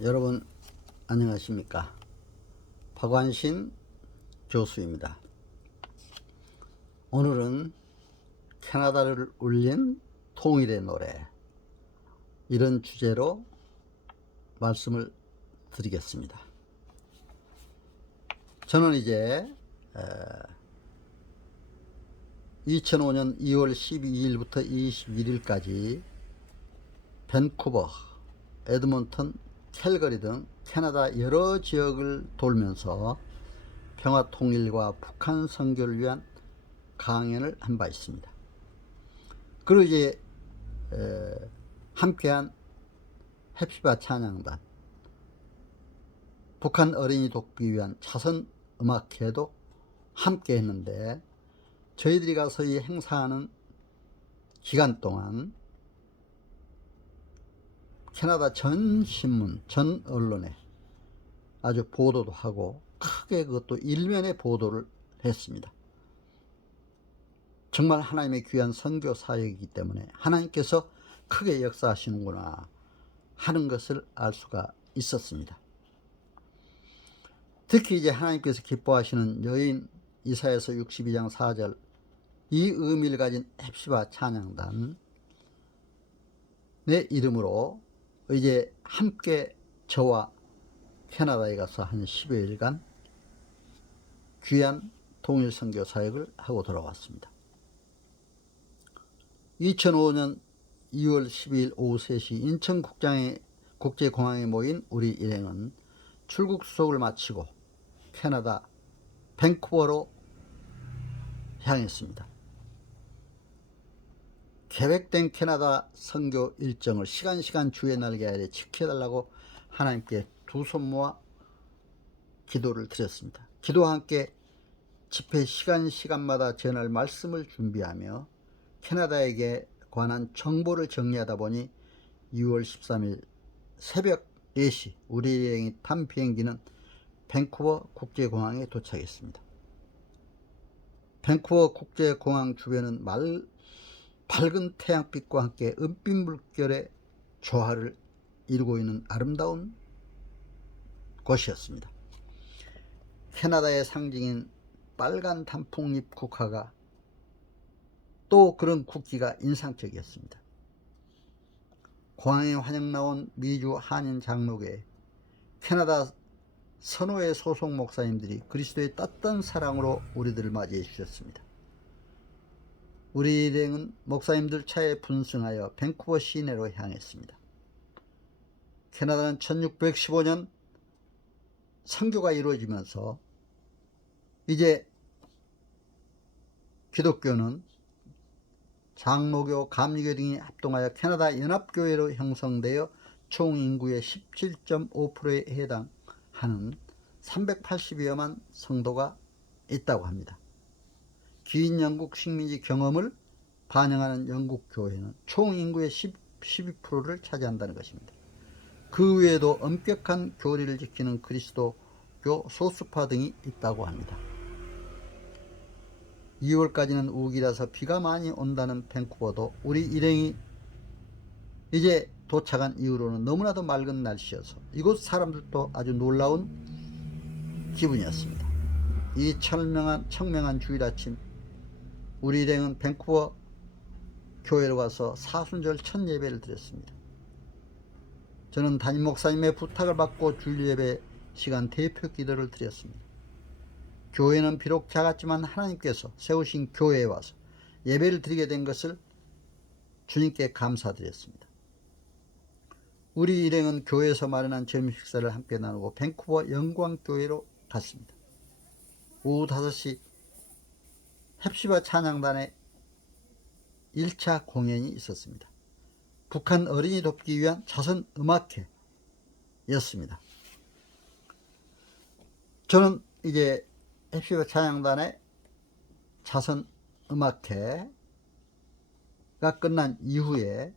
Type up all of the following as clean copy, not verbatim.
여러분 안녕하십니까? 박완신 교수입니다. 오늘은 캐나다를 울린 통일의 노래, 이런 주제로 말씀을 드리겠습니다. 저는 이제 2005년 2월 12일부터 21일까지 밴쿠버, 에드먼턴, 캘거리 등 캐나다 여러 지역을 돌면서 평화 통일과 북한 선교를 위한 강연을 한 바 있습니다. 그리고 이제 함께한 헵시바 찬양단, 북한 어린이 돕기 위한 차선 음악회도 함께 했는데, 저희들이 가서 이 행사하는 기간 동안 캐나다 전 신문, 전 언론에 아주 보도도 하고 크게 그것도 일면에 보도를 했습니다. 정말 하나님의 귀한 선교 사역이기 때문에 하나님께서 크게 역사하시는구나 하는 것을 알 수가 있었습니다. 특히 이제 하나님께서 기뻐하시는 여인 이사야서 62장 4절, 이 의미를 가진 헵시바 찬양단의 이름으로 이제 함께 저와 캐나다에 가서 한 10여일간 귀한 통일 선교 사역을 하고 돌아왔습니다. 2005년 2월 12일 오후 3시 인천 국제공항에 모인 우리 일행은 출국 수속을 마치고 캐나다 밴쿠버로 향했습니다. 계획된 캐나다 선교 일정을 시간 주의 날개 아래 지켜달라고 하나님께 두 손 모아 기도를 드렸습니다. 기도와 함께 집회 시간마다 전할 말씀을 준비하며 캐나다에게 관한 정보를 정리하다 보니 2월 13일 새벽 4시 우리 일행이 탄 비행기는 밴쿠버 국제공항에 도착했습니다. 밴쿠버 국제공항 주변은 밝은 태양빛과 함께 은빛 물결의 조화를 이루고 있는 아름다운 곳이었습니다. 캐나다의 상징인 빨간 단풍잎 국화가 또 그런 국기가 인상적이었습니다. 공항에 환영 나온 미주 한인 장로교회, 캐나다 선호회 소속 목사님들이 그리스도의 따뜻한 사랑으로 우리들을 맞이해 주셨습니다. 우리 일행은 목사님들 차에 분승하여 밴쿠버 시내로 향했습니다. 캐나다는 1615년 선교가 이루어지면서 이제 기독교는 장로교, 감리교 등이 합동하여 캐나다 연합교회로 형성되어 총 인구의 17.5%에 해당하는 380여만 성도가 있다고 합니다. 긴 영국 식민지 경험을 반영하는 영국 교회는 총 인구의 12%를 차지한다는 것입니다. 그 외에도 엄격한 교리를 지키는 그리스도교 소수파 등이 있다고 합니다. 2월까지는 우기라서 비가 많이 온다는 밴쿠버도 우리 일행이 이제 도착한 이후로는 너무나도 맑은 날씨여서 이곳 사람들도 아주 놀라운 기분이었습니다. 이 청명한 주일 아침, 우리 일행은 밴쿠버 교회로 가서 사순절 첫 예배를 드렸습니다. 저는 담임 목사님의 부탁을 받고 주일 예배 시간 대표 기도를 드렸습니다. 교회는 비록 작았지만 하나님께서 세우신 교회에 와서 예배를 드리게 된 것을 주님께 감사드렸습니다. 우리 일행은 교회에서 마련한 점심 식사를 함께 나누고 밴쿠버 영광교회로 갔습니다. 오후 5시 헵시바 찬양단의 1차 공연이 있었습니다. 북한 어린이 돕기 위한 차선 음악회였습니다. 저는 이제 헵시바 찬양단의 차선 음악회가 끝난 이후에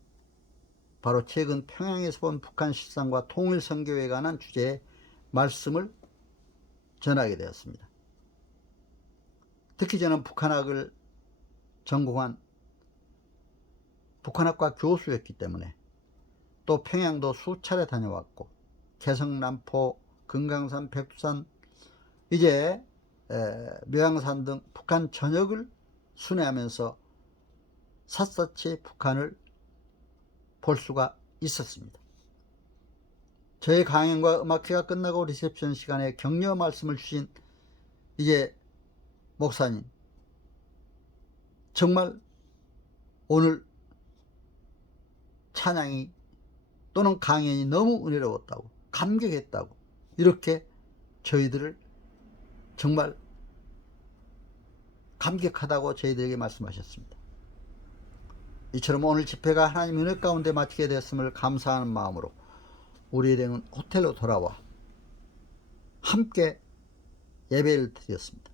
바로 최근 평양에서 본 북한 실상과 통일 선교에 관한 주제의 말씀을 전하게 되었습니다. 특히 저는 북한학을 전공한 북한학과 교수였기 때문에 또 평양도 수차례 다녀왔고 개성, 남포, 금강산, 백두산, 이제 묘양산 등 북한 전역을 순회하면서 샅샅이 북한을 볼 수가 있었습니다. 저의 강연과 음악회가 끝나고 리셉션 시간에 격려 말씀을 주신 이제 목사님, 정말 오늘 찬양이 또는 강연이 너무 은혜로웠다고, 감격했다고, 이렇게 저희들을 정말 감격하다고 저희들에게 말씀하셨습니다. 이처럼 오늘 집회가 하나님 은혜 가운데 마치게 되었음을 감사하는 마음으로 우리 일행은 호텔로 돌아와 함께 예배를 드렸습니다.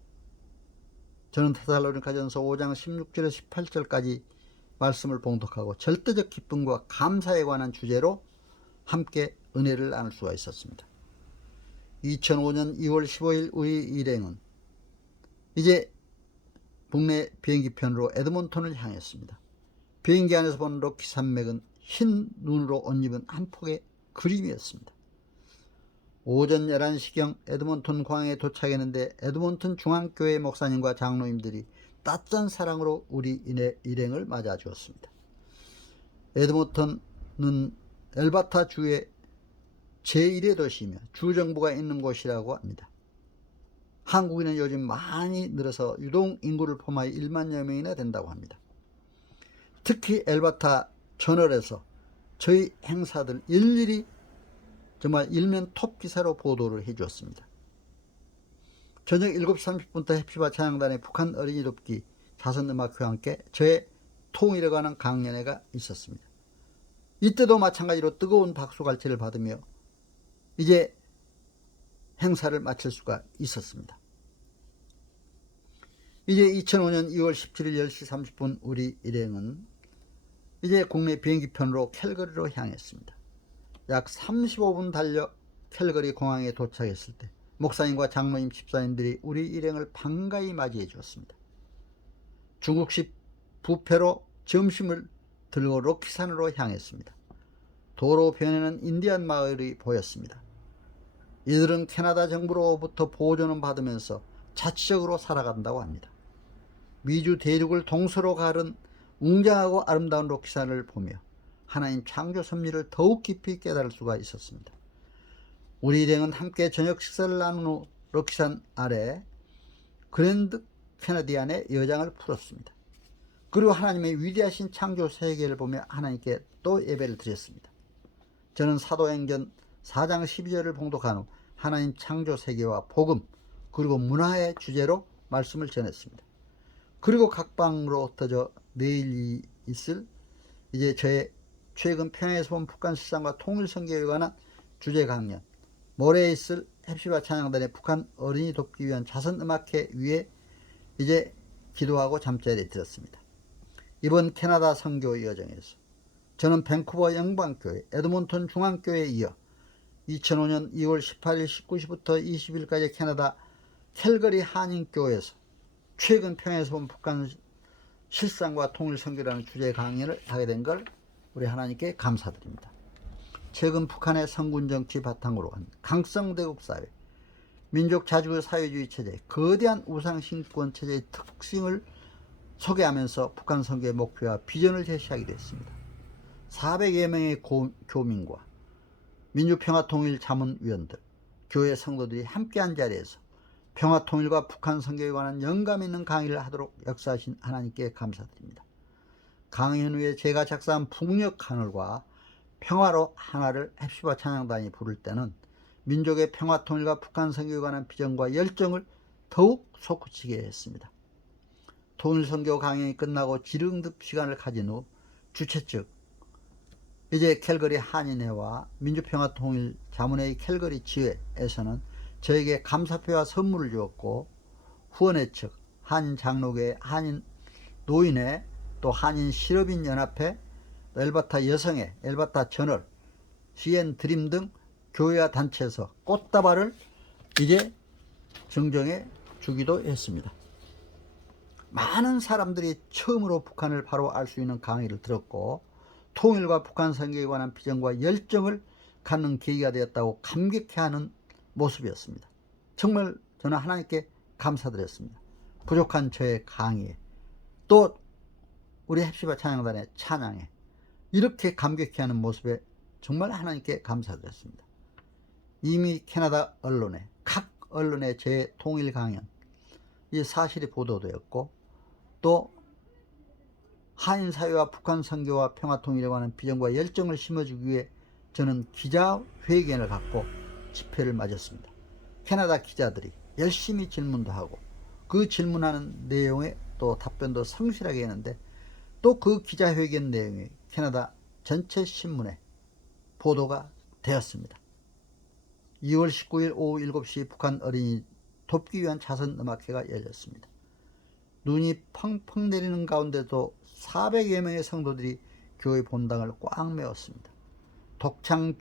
저는 데살로니가전서 5장 16절에서 18절까지 말씀을 봉독하고 절대적 기쁨과 감사에 관한 주제로 함께 은혜를 나눌 수가 있었습니다. 2005년 2월 15일 우리 일행은 이제 북내 비행기편으로 에드몬톤을 향했습니다. 비행기 안에서 본 로키 산맥은 흰 눈으로 옷 입은 한 폭의 그림이었습니다. 오전 11시경 에드몬톤 공항에 도착했는데 에드몬톤 중앙교회 목사님과 장로님들이 따뜻한 사랑으로 우리 일행을 맞아주었습니다. 에드몬톤은 엘바타 주의 제1의 도시이며 주정부가 있는 곳이라고 합니다. 한국인은 요즘 많이 늘어서 유동 인구를 포함하여 1만여 명이나 된다고 합니다. 특히 엘바타 저널에서 저희 행사들 일일이 정말 일면 톱 기사로 보도를 해주었습니다. 저녁 7시 30분부터 해피바 찬양단의 북한 어린이 돕기 자선음악회와 함께 저의 통일에 관한 강연회가 있었습니다. 이때도 마찬가지로 뜨거운 박수갈채를 받으며 이제 행사를 마칠 수가 있었습니다. 이제 2005년 2월 17일 10시 30분 우리 일행은 이제 국내 비행기편으로 캘거리로 향했습니다. 약 35분 달려 캘거리 공항에 도착했을 때 목사님과 장로님, 집사님들이 우리 일행을 반가이 맞이해 주었습니다. 중국식 부페로 점심을 들고 로키산으로 향했습니다. 도로변에는 인디안 마을이 보였습니다. 이들은 캐나다 정부로부터 보조는 받으면서 자치적으로 살아간다고 합니다. 미주 대륙을 동서로 가른 웅장하고 아름다운 로키산을 보며 하나님 창조 섭리를 더욱 깊이 깨달을 수가 있었습니다. 우리 일행은 함께 저녁 식사를 나눈 후 로키산 아래 그랜드 캐나디안의 여장을 풀었습니다. 그리고 하나님의 위대하신 창조 세계를 보며 하나님께 또 예배를 드렸습니다. 저는 사도행전 4장 12절을 봉독한 후 하나님 창조 세계와 복음 그리고 문화의 주제로 말씀을 전했습니다. 그리고 각 방으로 흩어져 내일 있을 이제 저의 최근 평양에서 본 북한 실상과 통일선교에 관한 주제 강연, 모레에 있을 헵시바 찬양단의 북한 어린이 돕기 위한 자선음악회 위에 이제 기도하고 잠자리에 들었습니다. 이번 캐나다 선교 여정에서 저는 밴쿠버 영방교회, 에드몬톤 중앙교회에 이어 2005년 2월 18일 19시부터 20일까지 캐나다 캘거리 한인교회에서 최근 평양에서 본 북한 실상과 통일선교라는 주제 강연을 하게 된 걸 우리 하나님께 감사드립니다. 최근 북한의 성군정치 바탕으로 한 강성대국 사회, 민족 자주 사회주의 체제, 거대한 우상신권 체제의 특징을 소개하면서 북한 선교의 목표와 비전을 제시하기도 했습니다. 400여 명의 교민과 민주평화통일자문위원들, 교회 성도들이 함께한 자리에서 평화통일과 북한 선교에 관한 영감 있는 강의를 하도록 역사하신 하나님께 감사드립니다. 강연 후에 제가 작사한 북녘 하늘과 평화로 하나를 헵시바 찬양단이 부를 때는 민족의 평화통일과 북한 선교에 관한 비전과 열정을 더욱 솟구치게 했습니다. 통일선교 강연이 끝나고 지릉듭 시간을 가진 후 주최 측 이제 캘거리 한인회와 민주평화통일자문회의 캘거리 지회에서는 저에게 감사표와 선물을 주었고, 후원회 측 한인장로회, 한인노인회, 또 한인실업인연합회, 엘바타 여성회, 엘바타 저널, CN드림 등 교회와 단체에서 꽃다발을 이제 증정해 주기도 했습니다. 많은 사람들이 처음으로 북한을 바로 알 수 있는 강의를 들었고, 통일과 북한 선교에 관한 비전과 열정을 하는 계기가 되었다고 감격해하는 모습이었습니다. 정말 저는 하나님께 감사드렸습니다. 부족한 저의 강의에, 또 우리 헵시바 찬양단의 찬양에 이렇게 감격해하는 모습에 정말 하나님께 감사드렸습니다. 이미 캐나다 언론에, 각 언론의 재통일 강연 이 사실이 보도되었고, 또 한인 사회와 북한 선교와 평화통일에 관한 비전과 열정을 심어주기 위해 저는 기자회견을 갖고 집회를 맞았습니다. 캐나다 기자들이 열심히 질문도 하고 그 질문하는 내용에 또 답변도 성실하게 했는데, 또 그 기자회견 내용이 캐나다 전체 신문에 보도가 되었습니다. 2월 19일 오후 7시 북한 어린이 돕기 위한 자선음악회가 열렸습니다. 눈이 펑펑 내리는 가운데도 400여 명의 성도들이 교회 본당을 꽉 메웠습니다. 독창,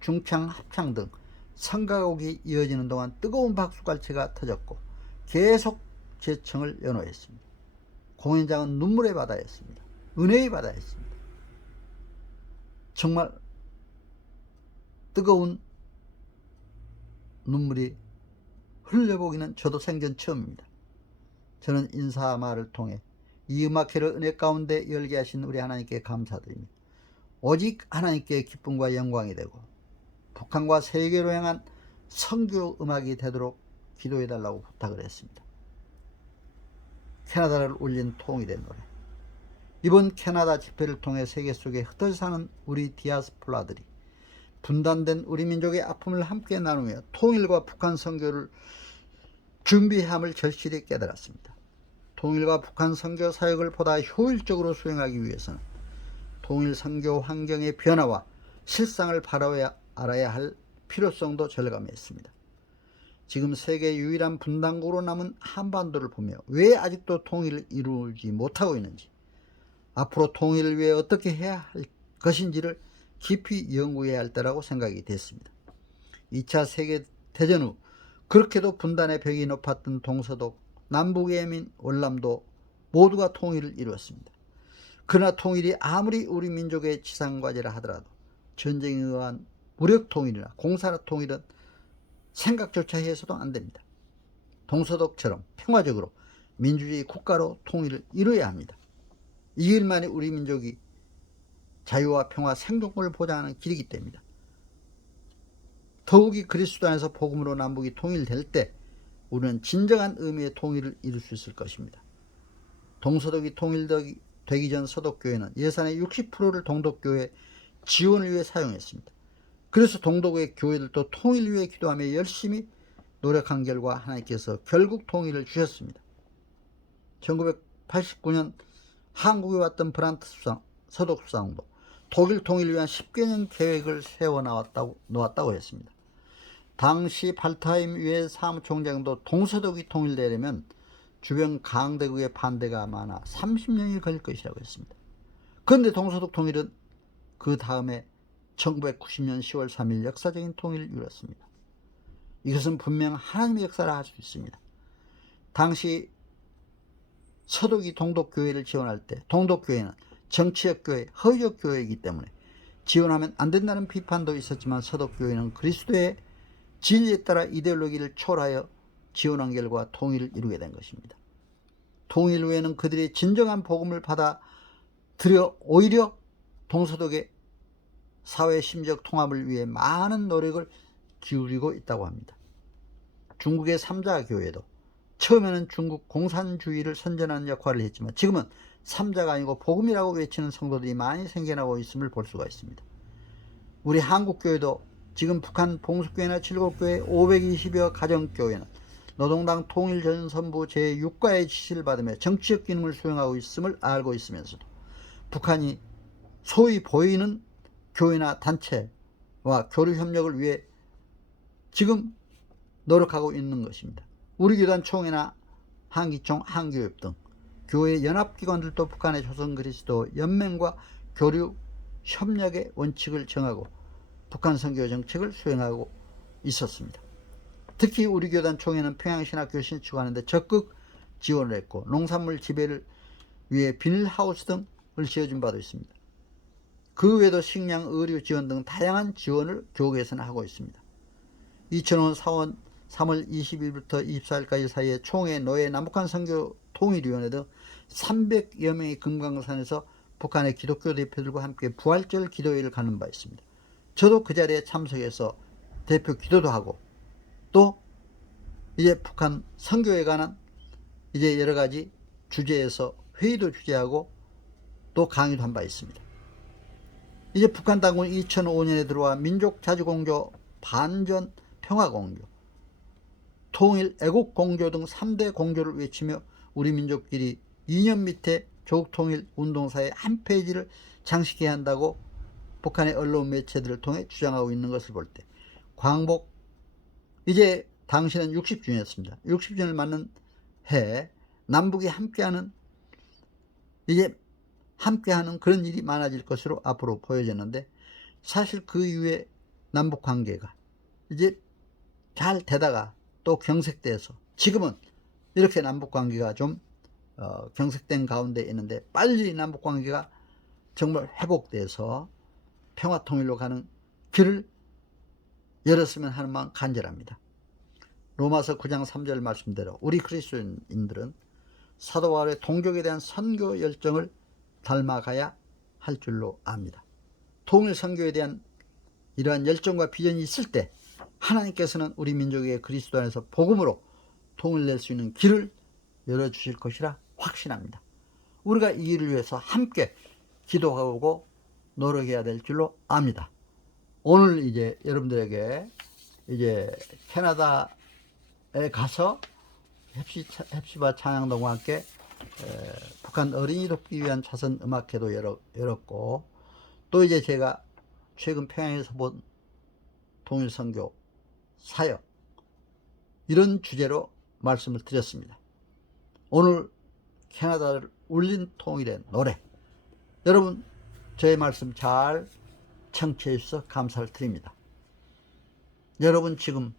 중창, 합창 등 성가곡이 이어지는 동안 뜨거운 박수갈채가 터졌고 계속 제청을 연호했습니다. 공연장은 눈물의 바다였습니다. 은혜의 바다였습니다. 정말 뜨거운 눈물이 흘려보기는 저도 생전 처음입니다. 저는 인사말을 통해 이 음악회를 은혜 가운데 열게 하신 우리 하나님께 감사드립니다. 오직 하나님께 기쁨과 영광이 되고 북한과 세계로 향한 선교 음악이 되도록 기도해달라고 부탁을 했습니다. 캐나다를 울린 통일의 노래. 이번 캐나다 집회를 통해 세계 속에 흩어져 사는 우리 디아스포라들이 분단된 우리 민족의 아픔을 함께 나누며 통일과 북한 선교를 준비함을 절실히 깨달았습니다. 통일과 북한 선교 사역을 보다 효율적으로 수행하기 위해서는 통일 선교 환경의 변화와 실상을 바라야 알아야 할 필요성도 절감했습니다. 지금 세계 유일한 분단국으로 남은 한반도를 보며 왜 아직도 통일을 이루지 못하고 있는지, 앞으로 통일을 위해 어떻게 해야 할 것인지를 깊이 연구해야 할 때라고 생각이 됐습니다. 2차 세계대전 후 그렇게도 분단의 벽이 높았던 동서독, 남북의 예민, 월남도 모두가 통일을 이루었습니다. 그러나 통일이 아무리 우리 민족의 지상과제라 하더라도 전쟁에 의한 무력 통일이나 공사 통일은 생각조차 해서도 안 됩니다. 동서독처럼 평화적으로 민주주의 국가로 통일을 이루어야 합니다. 이 길만이 우리 민족이 자유와 평화, 생존권을 보장하는 길이기 때문입니다. 더욱이 그리스도 안에서 복음으로 남북이 통일될 때 우리는 진정한 의미의 통일을 이룰 수 있을 것입니다. 동서독이 통일되기 전 서독교회는 예산의 60%를 동독교회 지원을 위해 사용했습니다. 그래서 동독의 교회들도 통일을 위해 기도하며 열심히 노력한 결과 하나님께서 결국 통일을 주셨습니다. 1989년 한국에 왔던 브란트 서독 수상도 독일 통일을 위한 10개년 계획을 세워놓았다고 했습니다. 당시 발타임 유엔 사무총장도 동서독이 통일되려면 주변 강대국의 반대가 많아 30년이 걸릴 것이라고 했습니다. 그런데 동서독 통일은 그 다음에 1990년 10월 3일 역사적인 통일을 이뤘습니다. 이것은 분명 하나님의 역사라 할 수 있습니다. 당시 서독이 동독교회를 지원할 때 동독교회는 정치적 교회, 허위적 교회이기 때문에 지원하면 안 된다는 비판도 있었지만 서독교회는 그리스도의 진리에 따라 이데올로기를 초월하여 지원한 결과 통일을 이루게 된 것입니다. 통일 후에는 그들이 진정한 복음을 받아들여 오히려 동서독의 사회 심적 통합을 위해 많은 노력을 기울이고 있다고 합니다. 중국의 삼자교회도 처음에는 중국 공산주의를 선전하는 역할을 했지만 지금은 삼자가 아니고 복음이라고 외치는 성도들이 많이 생겨나고 있음을 볼 수가 있습니다. 우리 한국교회도 지금 북한 봉숙교회나 칠곡교회 520여 가정교회는 노동당 통일전선부 제6과의 지시를 받으며 정치적 기능을 수행하고 있음을 알고 있으면서도 북한이 소위 보이는 교회나 단체와 교류 협력을 위해 지금 노력하고 있는 것입니다. 우리 교단 총회나 한기총, 한교협 등 교회 연합기관들도 북한의 조선그리스도 연맹과 교류 협력의 원칙을 정하고 북한 선교 정책을 수행하고 있었습니다. 특히 우리 교단 총회는 평양신학교 신축하는데 적극 지원을 했고 농산물 지배를 위해 비닐하우스 등을 지어준 바도 있습니다. 그 외에도 식량, 의료 지원 등 다양한 지원을 교국에서는 하고 있습니다. 2005년 3월 20일부터 24일까지 사이에 총회, 노예, 남북한 선교 통일위원회 등 300여 명이 금강산에서 북한의 기독교 대표들과 함께 부활절 기도회를 가는 바 있습니다. 저도 그 자리에 참석해서 대표 기도도 하고, 또 이제 북한 선교에 관한 이제 여러 가지 주제에서 회의도 주재하고 또 강의도 한 바 있습니다. 이제 북한 당국은 2005년에 들어와 민족 자주공조, 반전 평화공조, 통일 애국공조 등 3대 공조를 외치며 우리 민족끼리 2년 밑에 조국통일 운동사의 한 페이지를 장식해야 한다고 북한의 언론 매체들을 통해 주장하고 있는 것을 볼 때, 광복 이제 당시는 60주년이었습니다. 60주년을 맞는 해 남북이 함께하는 그런 일이 많아질 것으로 앞으로 보여졌는데, 사실 그 이후에 남북 관계가 이제 잘 되다가 또 경색돼서 지금은 이렇게 남북 관계가 좀 경색된 가운데 있는데, 빨리 남북 관계가 정말 회복돼서 평화통일로 가는 길을 열었으면 하는 마음 간절합니다. 로마서 9장 3절 말씀대로 우리 그리스도인들은 사도 바울의 동족에 대한 선교 열정을 닮아가야 할 줄로 압니다. 통일 선교에 대한 이러한 열정과 비전이 있을 때 하나님께서는 우리 민족의 그리스도 안에서 복음으로 통일될 수 있는 길을 열어주실 것이라 확신합니다. 우리가 이 일을 위해서 함께 기도하고 노력해야 될 줄로 압니다. 오늘 이제 여러분들에게 이제 캐나다에 가서 헵시바 찬양동과 함께 북한 어린이 돕기 위한 자선 음악회도 열었고, 또 이제 제가 최근 평양에서 본 통일선교 사역, 이런 주제로 말씀을 드렸습니다. 오늘 캐나다를 울린 통일의 노래, 여러분 저의 말씀 잘 청취해 주셔서 감사를 드립니다. 여러분 지금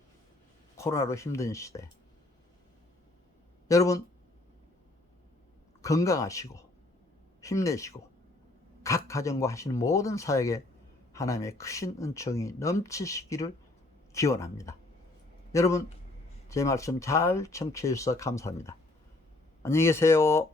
코로나로 힘든 시대, 여러분 건강하시고 힘내시고 각 가정과 하시는 모든 사역에 하나님의 크신 은총이 넘치시기를 기원합니다. 여러분 제 말씀 잘 청취해 주셔서 감사합니다. 안녕히 계세요.